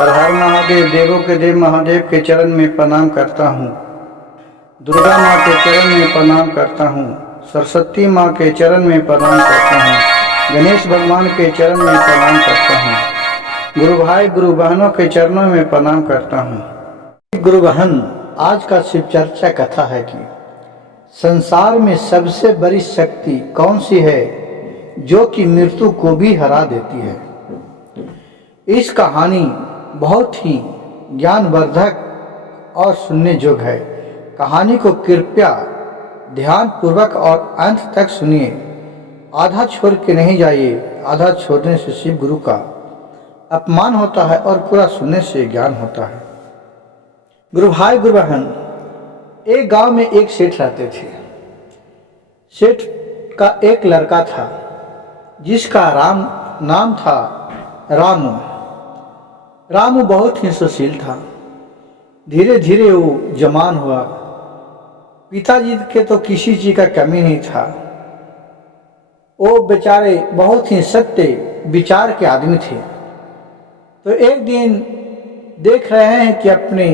हर हर महादेव, देवों के देव महादेव के चरण में प्रणाम करता हूँ। दुर्गा माँ के चरण में प्रणाम करता हूँ। सरस्वती माँ के चरण में प्रणाम करता हूँ। गणेश भगवान के चरण में प्रणाम करता हूँ। गुरु भाई गुरु बहनों के चरणों में प्रणाम करता हूँ। गुरु बहन, आज का शिव चर्चा कथा है कि संसार में सबसे बड़ी शक्ति कौन सी है जो कि मृत्यु को भी हरा देती है। इस कहानी बहुत ही ज्ञानवर्धक और सुनने योग्य है। कहानी को कृपया ध्यान पूर्वक और अंत तक सुनिए। आधा छोड़ के नहीं जाइए। आधा छोड़ने से शिव गुरु का अपमान होता है और पूरा सुनने से ज्ञान होता है। गुरु भाई गुरु बहन, एक गांव में एक सेठ रहते थे। सेठ का एक लड़का था जिसका नाम था रामू। रामू बहुत ही सुशील था। धीरे धीरे वो जवान हुआ। पिताजी के तो किसी चीज का कमी नहीं था। वो बेचारे बहुत ही सत्य विचार के आदमी थे। तो एक दिन देख रहे हैं कि अपने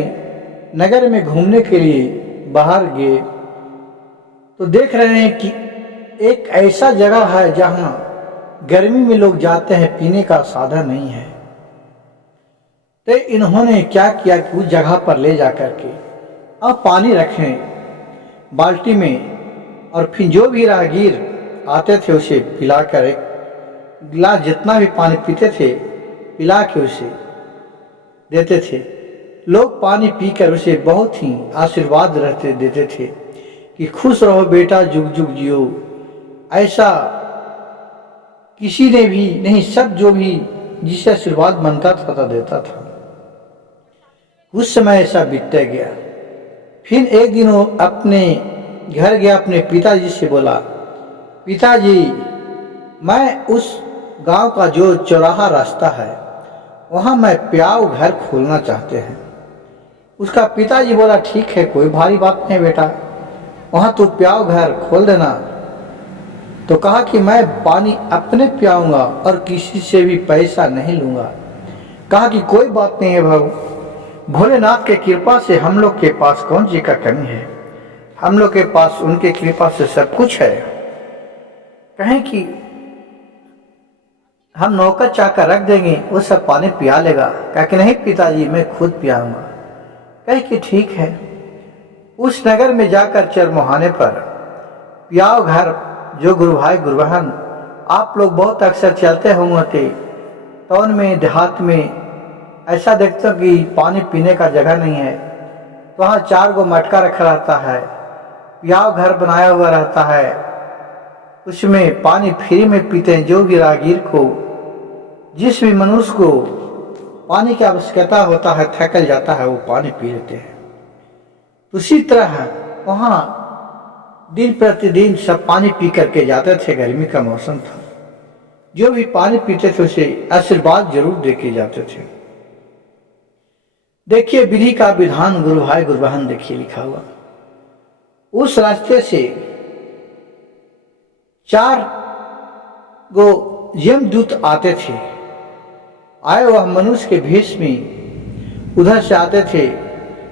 नगर में घूमने के लिए बाहर गए तो देख रहे हैं कि एक ऐसा जगह है जहां गर्मी में लोग जाते हैं, पीने का साधन नहीं है। तो इन्होंने क्या किया कि उस जगह पर ले जाकर के अब पानी रखें बाल्टी में, और फिर जो भी राहगीर आते थे उसे पिलाकर एक गिलास जितना भी पानी पीते थे पिला के उसे देते थे। लोग पानी पीकर उसे बहुत ही आशीर्वाद देते थे कि खुश रहो बेटा, जुग जुग जियो। ऐसा किसी ने भी नहीं, सब जो भी जिसे आशीर्वाद बनता था तो देता था। उस समय ऐसा बीतते गया। फिर एक दिन वो अपने घर गया, अपने पिताजी से बोला, पिताजी मैं उस गांव का जो चौराहा रास्ता है वहां मैं प्याऊ घर खोलना चाहते हैं। उसका पिताजी बोला, ठीक है, कोई भारी बात नहीं बेटा, वहां तू प्याऊ घर खोल देना। तो कहा कि मैं पानी अपने पियाऊंगा और किसी से भी पैसा नहीं लूंगा। कहा कि कोई बात नहीं है भाऊ, भोलेनाथ के कृपा से हम लोग के पास कौन चीज का कमी है। हम लोग के पास उनके कृपा से सब कुछ है। कहें कि हम नौकर चाकर रख देंगे, वो सब पानी पिया लेगा। कहा कि नहीं पिताजी, मैं खुद पियाऊंगा। कहे कि ठीक है। उस नगर में जाकर चरमोहाने पर प्याऊ घर, जो गुरु भाई गुरु बहन आप लोग बहुत अक्सर चलते होंगे तो उनमें देहात में ऐसा देखते हो कि पानी पीने का जगह नहीं है, तो वहाँ 4 गो मटका रखा रहता है, प्याऊ घर बनाया हुआ रहता है, उसमें पानी फ्री में पीते हैं। जो भी राहगीर को, जिस भी मनुष्य को पानी की आवश्यकता होता है, थकल जाता है, वो पानी पी लेते हैं। उसी तरह वहाँ दिन प्रतिदिन सब पानी पी करके जाते थे। गर्मी का मौसम था। जो भी पानी पीते थे उसे आशीर्वाद जरूर देके जाते थे। देखिए विधि का विधान गुरु भाई गुरु बहन, देखिए लिखा हुआ। उस रास्ते से 4 गो यमदूत आते थे। आए वह मनुष्य के भेष में उधर से आते थे।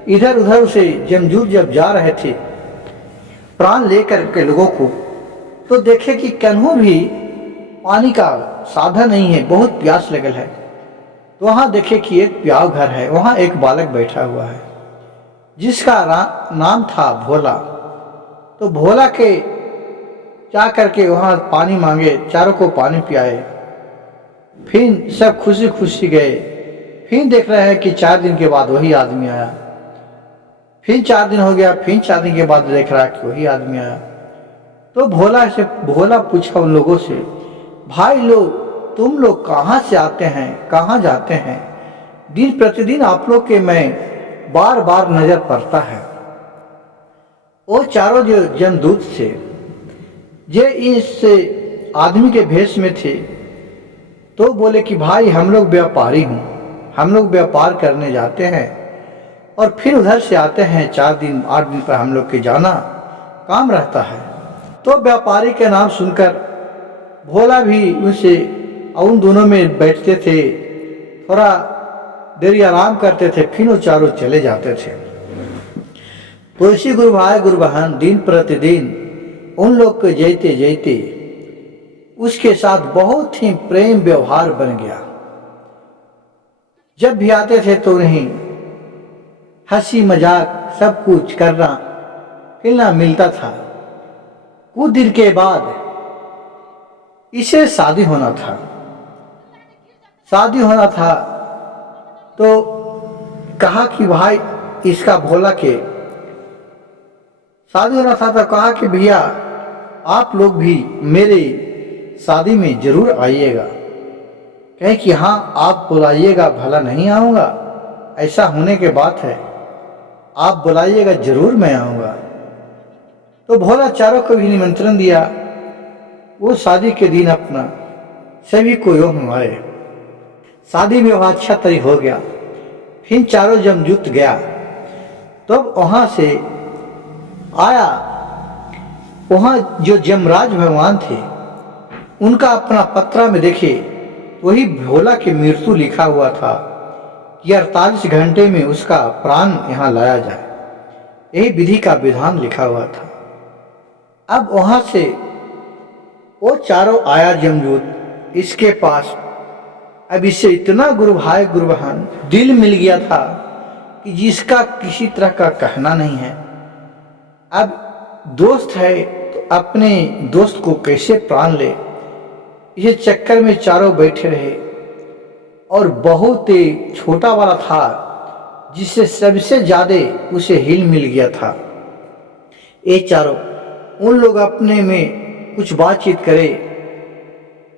इधर उधर से यमदूत जब जा रहे थे प्राण लेकर के लोगों को, तो देखे कि कन्हू भी पानी का साधन नहीं है, बहुत प्यास लगल है। तो वहां देखे कि एक प्याऊ घर है, वहां एक बालक बैठा हुआ है जिसका नाम था भोला। तो भोला के जा करके वहां पानी मांगे, चारों को पानी पियाए। फिर सब खुशी खुशी गए। फिर देख रहे हैं कि 4 दिन के बाद वही आदमी आया। फिर 4 दिन हो गया, फिर 4 दिन के बाद देख रहा है कि वही आदमी आया। तो भोला पूछा उन लोगों से, भाई लोग तुम लोग कहाँ से आते हैं, कहाँ जाते हैं? दिन प्रतिदिन आप लोग के मैं बार बार नजर पड़ता है। वो चारों जो जमदूत थे, जे इस आदमी के भेष में थे, तो बोले कि भाई हम लोग व्यापारी हूँ, हम लोग व्यापार करने जाते हैं और फिर उधर से आते हैं। 4 दिन 8 दिन पर हम लोग के जाना काम रहता है। तो व्यापारी के नाम सुनकर भोला भी उनसे, उन दोनों में बैठते थे, थोड़ा देरी आराम करते थे, फिर वो चारों चले जाते थे। तो इसी गुरु भाई गुरु बहन दिन प्रतिदिन उन लोग को जयते जयते उसके साथ बहुत ही प्रेम व्यवहार बन गया। जब भी आते थे तो उन्हें हंसी मजाक सब कुछ करना खिलना मिलता था। कुछ दिन के बाद इसे शादी होना था। तो कहा कि भाई इसका भोला के शादी होना था, तो कहा कि भैया आप लोग भी मेरे शादी में जरूर आइएगा। कहे कि हाँ आप बुलाइएगा, भला नहीं आऊँगा, ऐसा होने के बात है, आप बुलाइएगा जरूर मैं आऊँगा। तो भोला चारों को भी निमंत्रण दिया। वो शादी के दिन अपना सभी को योग आए। शादी में वहाँ अच्छा तरी हो गया। फिर चारों जमजुत गया, तब तो वहाँ से आया। वहाँ जो जमराज भगवान थे उनका अपना पत्रा में देखे वही भोला की मृत्यु लिखा हुआ था कि 48 घंटे में उसका प्राण यहाँ लाया जाए। यही विधि का विधान लिखा हुआ था। अब वहां से वो चारों आया जमदूत इसके पास। अब इससे इतना गुरु भाई गुरु बहन दिल मिल गया था कि जिसका किसी तरह का कहना नहीं है। अब दोस्त है तो अपने दोस्त को कैसे प्राण ले, इस चक्कर में चारों बैठे रहे। और बहुत ही छोटा वाला था जिससे सबसे ज्यादा उसे हिल मिल गया था। ये चारों उन लोग अपने में कुछ बातचीत करे,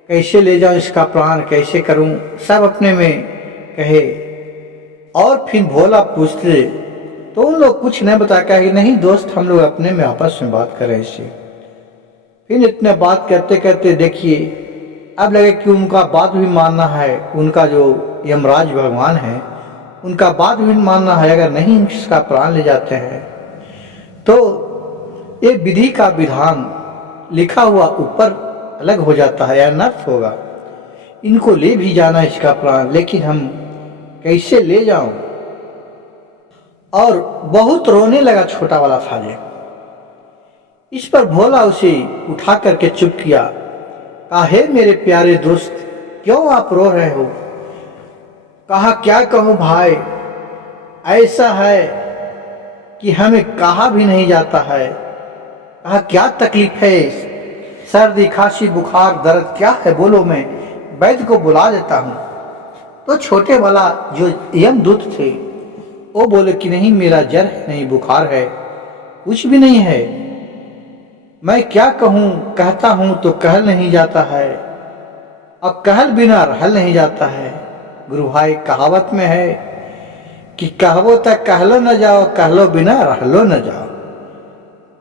कैसे ले जाऊं इसका प्राण, कैसे करूं, सब अपने में कहे। और फिर भोला पूछते तो उन लोग कुछ नहीं बता, कहे नहीं दोस्त हम लोग अपने में आपस में बात करें इससे। फिर इतने बात करते करते देखिए अब लगे कि उनका बात भी मानना है, उनका जो यमराज भगवान है उनका बात भी मानना है। अगर नहीं इसका प्राण ले जाते हैं तो ये विधि का विधान लिखा हुआ ऊपर अलग हो जाता है, अनर्थ होगा। इनको ले भी जाना इसका प्राण, लेकिन हम कैसे ले जाऊं। और बहुत रोने लगा छोटा वाला था ये। इस पर भोला उसे उठा करके चुप किया। कहा हे मेरे प्यारे दोस्त क्यों आप रो रहे हो। कहा क्या कहूं भाई, ऐसा है कि हमें कहा भी नहीं जाता है। कहा क्या तकलीफ है, सर्दी खांसी बुखार दर्द क्या है बोलो, मैं वैद्य को बुला देता हूं। तो छोटे वाला जो यमदूत थे वो बोले कि नहीं मेरा जर है, नहीं बुखार है, कुछ भी नहीं है। मैं क्या कहूं, कहता हूं तो कहल नहीं जाता है, अब कहल बिना रहल नहीं जाता है। गुरु भाई कहावत में है कि कहवो तक कहलो न जाओ, कहलो बिना रहलो न जाओ।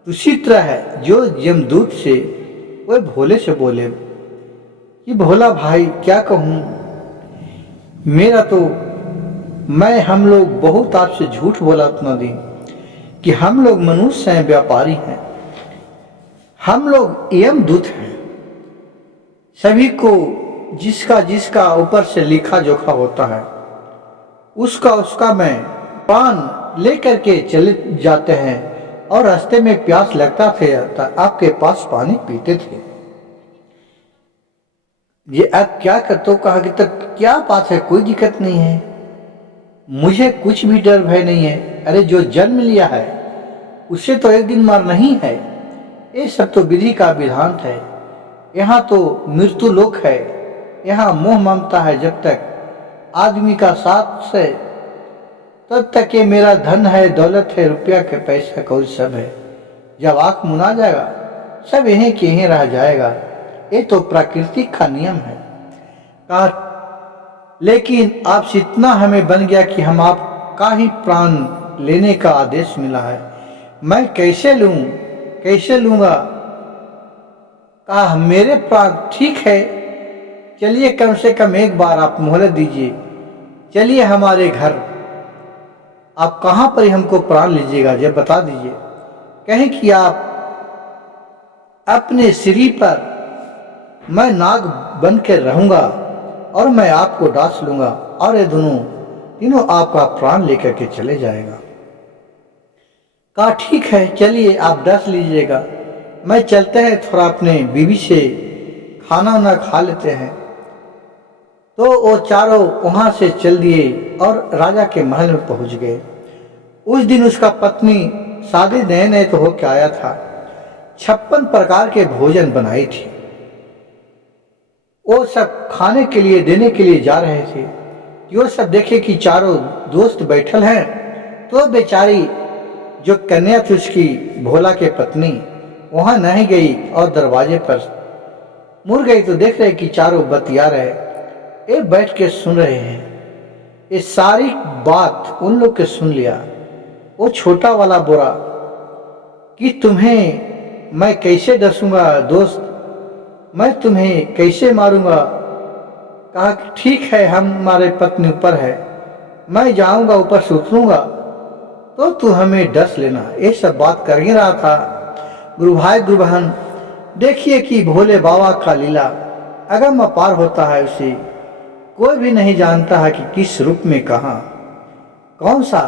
उसी तरह है जो यमदूत से वो भोले से बोले कि भोला भाई क्या कहूं, मेरा तो हम लोग बहुत आपसे झूठ बोला उतना दिन कि हम लोग मनुष्य हैं, व्यापारी हैं, हम लोग यमदूत हैं। सभी को जिसका जिसका ऊपर से लिखा जोखा होता है उसका मैं प्राण लेकर के चले जाते हैं। और रास्ते में प्यास लगता थे आपके पास पानी पीते थे। ये अब क्या करते हो। कहा कि तब क्या बात है, कोई दिक्कत नहीं है, मुझे कुछ भी डर भय नहीं है। अरे जो जन्म लिया है उससे तो एक दिन मार नहीं है, ये सब तो विधि का विधान है। यहाँ तो मृत्यु लोक है, यहाँ मोह ममता है। जब तक आदमी का साथ से तब तक ये मेरा धन है, दौलत है, रुपया के पैसा कौन सब है। जब आंख मुना जाएगा सब यहीं के यहीं रह जाएगा। ये तो प्राकृतिक का नियम है। कहा लेकिन आपसे इतना हमें बन गया कि हम आपका ही प्राण लेने का आदेश मिला है, मैं कैसे लूं, कैसे लूंगा। कहा मेरे प्राण ठीक है, चलिए कम से कम एक बार आप मोहलत दीजिए, चलिए हमारे घर, आप कहाँ पर हमको प्राण लीजिएगा जब बता दीजिए। कहें कि आप अपने सिरी पर मैं नाग बन के रहूंगा और मैं आपको डांस लूंगा और ये दोनों तीनों आपका प्राण लेकर के चले जाएगा। कहा ठीक है, चलिए आप डस लीजिएगा, मैं चलते हैं, थोड़ा अपने बीवी से खाना वाना खा लेते हैं। तो वो चारों वहां से चल दिए और राजा के महल में पहुंच गए। उस दिन उसका पत्नी शादी नए नए तो होके आया था, 56 प्रकार के भोजन बनाई थी। वो सब खाने के लिए देने के लिए जा रहे थे। वो सब देखे कि चारों दोस्त बैठल हैं, तो बेचारी जो कन्या थी उसकी, भोला के पत्नी, वहां नहीं गई और दरवाजे पर मुड़ गई। तो देख रहे कि चारों बतिया रहे, ये बैठ के सुन रहे हैं। ये सारी बात उन लोग के सुन लिया। वो छोटा वाला बोला कि तुम्हें मैं कैसे डसूंगा दोस्त, मैं तुम्हें कैसे मारूंगा। कहा कि ठीक है, हमारे पत्नी ऊपर है, मैं जाऊंगा ऊपर से उतरूंगा, तो तू हमें डस लेना। ये सब बात कर ही रहा था। गुरु भाई गुरु बहन, देखिए कि भोले बाबा का लीला अगम अपार होता है। उसे कोई भी नहीं जानता है कि किस रूप में कहाँ कौन सा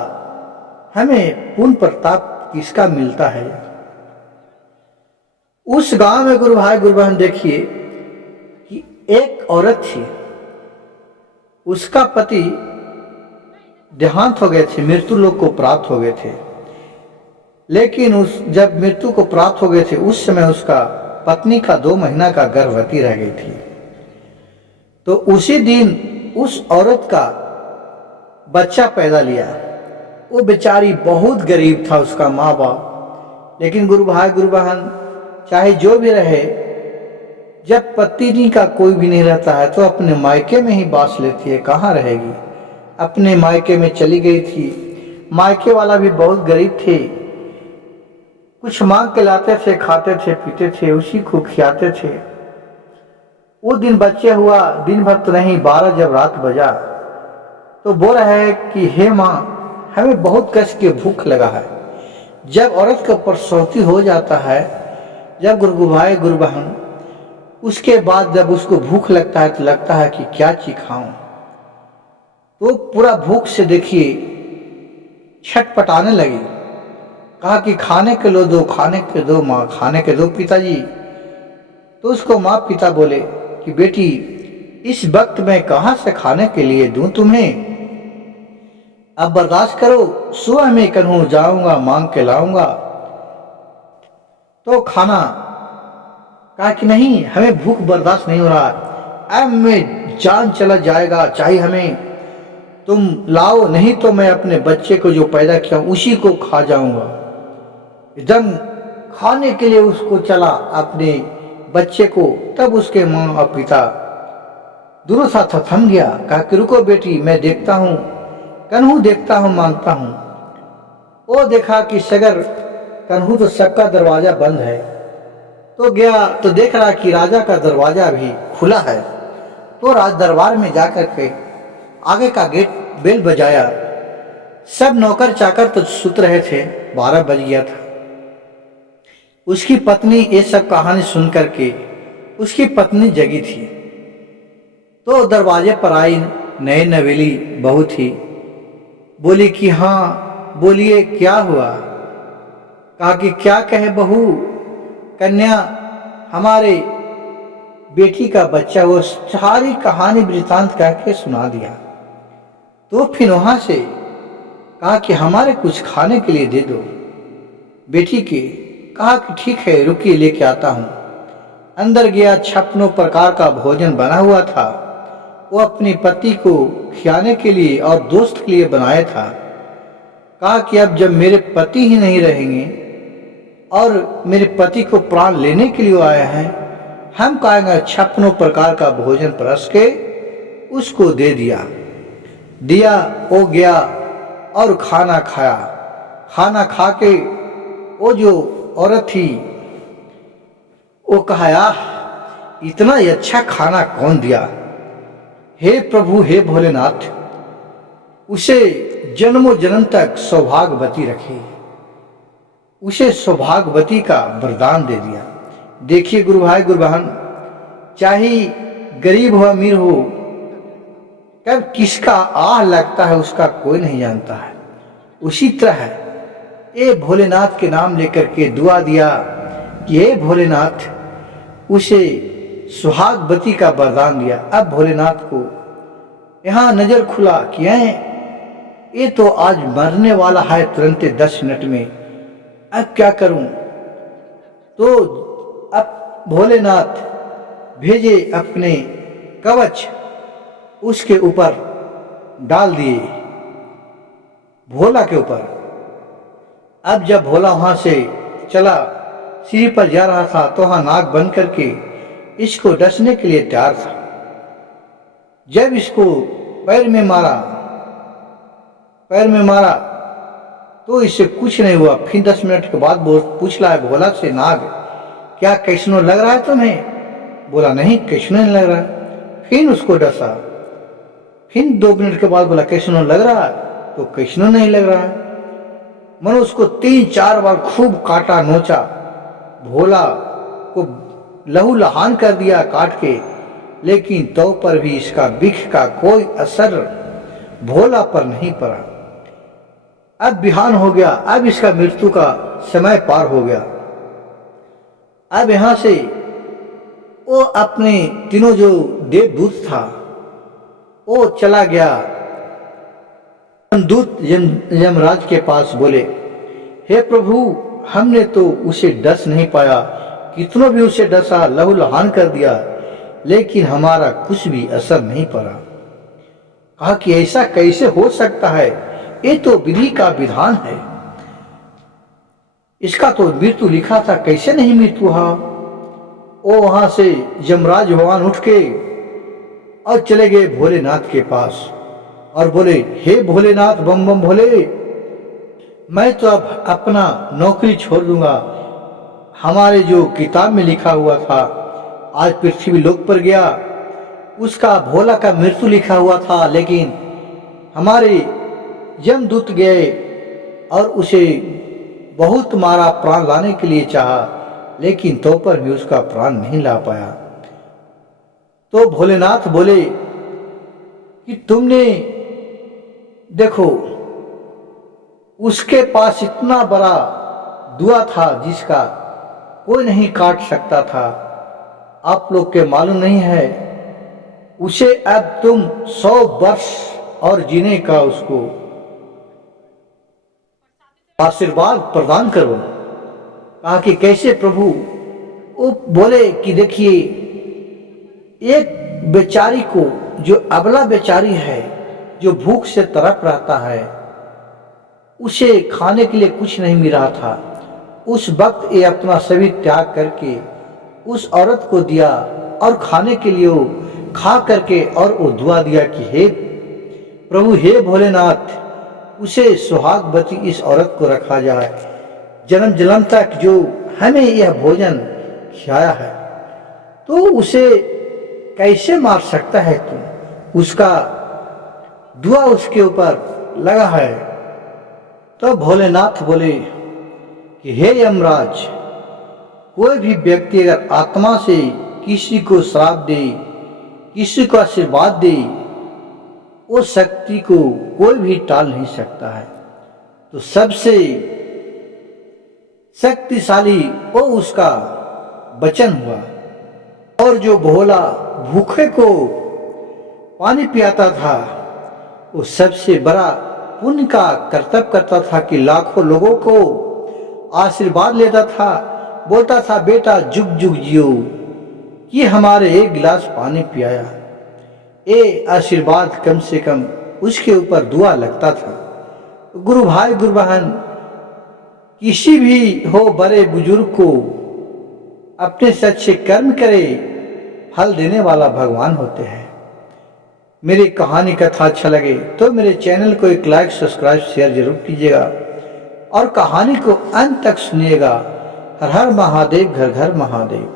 हमें पूर्ण प्रताप किसका मिलता है। उस गांव में गुरु भाई गुरु बहन देखिए कि एक औरत थी, उसका पति देहांत हो गए थे, मृत्यु लोक को प्राप्त हो गए थे। लेकिन जब मृत्यु को प्राप्त हो गए थे, उस समय उसका पत्नी का 2 महीना का गर्भवती रह गई थी। तो उसी दिन उस औरत का बच्चा पैदा लिया। वो बेचारी बहुत गरीब था, उसका माँ बाप। लेकिन गुरु भाई गुरु बहन, चाहे जो भी रहे, जब पत्नी का कोई भी नहीं रहता है तो अपने मायके में ही बास लेती है, कहाँ रहेगी। अपने मायके में चली गई थी। मायके वाला भी बहुत गरीब थे, कुछ मांग के लाते थे, खाते थे, पीते थे, उसी को खिलाते थे। वो दिन बच्चे हुआ, दिन भर तो नहीं, 12 जब रात बजा तो बोल रहे हैं कि हे माँ, हमें बहुत कष्ट की भूख लगा है। जब औरत का प्रसौती हो जाता है, जब गुरु भाई गुरु बहन, उसके बाद जब उसको भूख लगता है तो लगता है कि क्या चीज खाऊं। तो पूरा भूख से देखिए छटपटाने लगी। कहा कि खाने के लो दो, खाने के दो माँ, खाने के दो पिताजी। तो उसको माँ पिता बोले कि बेटी, इस वक्त मैं कहाँ से खाने के लिए दूं तुम्हें, अब बर्दाश्त करो, सुबह में कन्हू जाऊंगा, मांग के लाऊंगा तो खाना। कहा कि नहीं, हमें भूख बर्दाश्त नहीं हो रहा, अब में जान चला जाएगा, चाहे हमें तुम लाओ, नहीं तो मैं अपने बच्चे को जो पैदा किया उसी को खा जाऊंगा। एकदम खाने के लिए उसको चला अपने बच्चे को। तब उसके माँ और पिता दोनों साथ थम गया। कहा कि रुको बेटी, मैं देखता हूँ, कन्हू देखता हूँ, मांगता हूँ। वो देखा कि सगर कन्हू तो सबका दरवाजा बंद है। तो गया तो देख रहा कि राजा का दरवाजा भी खुला है। तो राज दरबार में जाकर के आगे का गेट बेल बजाया। सब नौकर चाकर तो सुत रहे थे, 12 बज गया था। उसकी पत्नी ये सब कहानी सुन करके, उसकी पत्नी जगी थी। तो दरवाजे पर आई नई नवेली बहू थी। बोली कि हाँ बोलिए क्या हुआ। कहा कि क्या कहे बहू, कन्या हमारे बेटी का बच्चा। वो सारी कहानी वृतांत कह के सुना दिया। तो फिर वहां से कहा कि हमारे कुछ खाने के लिए दे दो बेटी के। कहा कि ठीक है, रुकिए लेके आता हूं। अंदर गया, 56 प्रकार का भोजन बना हुआ था। वो अपने पति को खिलाने के लिए और दोस्त के लिए बनाया था। कहा कि अब जब मेरे पति ही नहीं रहेंगे और मेरे पति को प्राण लेने के लिए आया है, हम कहेंगे 56 प्रकार का भोजन परस के उसको दे दिया। वो गया और खाना खाया। खाना खा के वो जो औरत थी वो कहा, इतना अच्छा खाना कौन दिया, हे प्रभु, हे भोलेनाथ, उसे जन्मों जन्म तक सौभाग्यवती रखे, उसे सौभाग्यवती का वरदान दे दिया। देखिए गुरु भाई गुरु बहन, चाहे गरीब हो अमीर हो, कब किसका आह लगता है उसका कोई नहीं जानता है। उसी तरह ये भोलेनाथ के नाम लेकर के दुआ दिया कि हे भोलेनाथ, उसे सुहागवती का वरदान दिया। अब भोलेनाथ को यहाँ नजर खुला कि ये तो आज मरने वाला है तुरंत 10 मिनट में, अब क्या करूं। तो अब भोलेनाथ भेजे अपने कवच उसके ऊपर डाल दिए, भोला के ऊपर। अब जब भोला वहां से चला, सीढ़ी पर जा रहा था, तो वहां नाग बन करके इसको डसने के लिए तैयार था। जब इसको पैर में मारा तो इससे कुछ नहीं हुआ। फिर 10 मिनट के बाद वो पूछ रहा है भोला से, नाग क्या कैसनो लग रहा है तुम्हें? बोला नहीं, कैसनो नहीं लग रहा। फिर उसको डसा। फिर 2 मिनट के बाद बोला कैसनो लग रहा है? तो कैसनो नहीं लग रहा है। मनो उसको 3-4 बार खूब काटा नोचा, भोला को लहू लहान कर दिया काट के, लेकिन तो पर भी इसका विष का कोई असर भोला पर नहीं पड़ा। अब बिहान हो गया, अब इसका मृत्यु का समय पार हो गया। अब यहां से वो अपने तीनों जो देवदूत था वो चला गया दूत यमराज के पास। बोले हे प्रभु, हमने तो उसे डस नहीं पाया, कितनों भी उसे डसा, लहू लहान कर दिया, लेकिन हमारा कुछ भी असर नहीं पड़ा। कहा कि ऐसा कैसे हो सकता है, ये तो विधि का विधान है, इसका तो मृत्यु लिखा था, कैसे नहीं मृत्यु हुआ। वो वहां से यमराज भगवान उठ के और चले गए भोलेनाथ के पास और बोले हे भोलेनाथ, बम बम भोले, मैं तो अब अपना नौकरी छोड़ दूंगा। हमारे जो किताब में लिखा हुआ था आज पृथ्वी लोक पर गया, उसका भोला का मृत्यु लिखा हुआ था, लेकिन हमारे यमदूत गए और उसे बहुत मारा, प्राण लाने के लिए चाहा, लेकिन तो पर भी उसका प्राण नहीं ला पाया। तो भोलेनाथ बोले कि तुमने देखो, उसके पास इतना बड़ा दुआ था जिसका कोई नहीं काट सकता था। आप लोग के मालूम नहीं है, उसे अब तुम 100 वर्ष और जीने का उसको आशीर्वाद प्रदान करो। कहा कि कैसे प्रभु? वो बोले कि देखिए, एक बेचारी को, जो अबला बेचारी है, जो भूख से तड़प रहता है, उसे खाने के लिए कुछ नहीं मिल रहा था, उस वक्त ये अपना सभी त्याग करके उस औरत को दिया और खाने के लिए वो खा करके और वो दुआ दिया कि हे प्रभु, हे भोलेनाथ, उसे सुहागवती इस औरत को रखा जाए, जन्म जन्म तक जो हमें यह भोजन खिलाया है, तो उसे कैसे मार सकता है तू? उसका दुआ उसके ऊपर लगा है। तो भोलेनाथ बोले कि हे यमराज, कोई भी व्यक्ति अगर आत्मा से किसी को श्राप दे, किसी को आशीर्वाद दे, वो शक्ति को कोई भी टाल नहीं सकता है। तो सबसे शक्तिशाली वो उसका वचन हुआ। और जो भोला भूखे को पानी पियाता था, वो सबसे बड़ा पुण्य का कर्तव्य करता था कि लाखों लोगों को आशीर्वाद लेता था, बोलता था बेटा जुग जुग जियो, कि हमारे 1 गिलास पानी पियाया। ये आशीर्वाद कम से कम उसके ऊपर दुआ लगता था। गुरु भाई गुरु बहन, किसी भी हो बड़े बुजुर्ग को अपने सच्चे कर्म करे, फल देने वाला भगवान होते हैं। मेरी कहानी कथा अच्छा लगे तो मेरे चैनल को एक लाइक, सब्सक्राइब, शेयर जरूर कीजिएगा और कहानी को अंत तक सुनिएगा। हर हर महादेव, घर घर महादेव।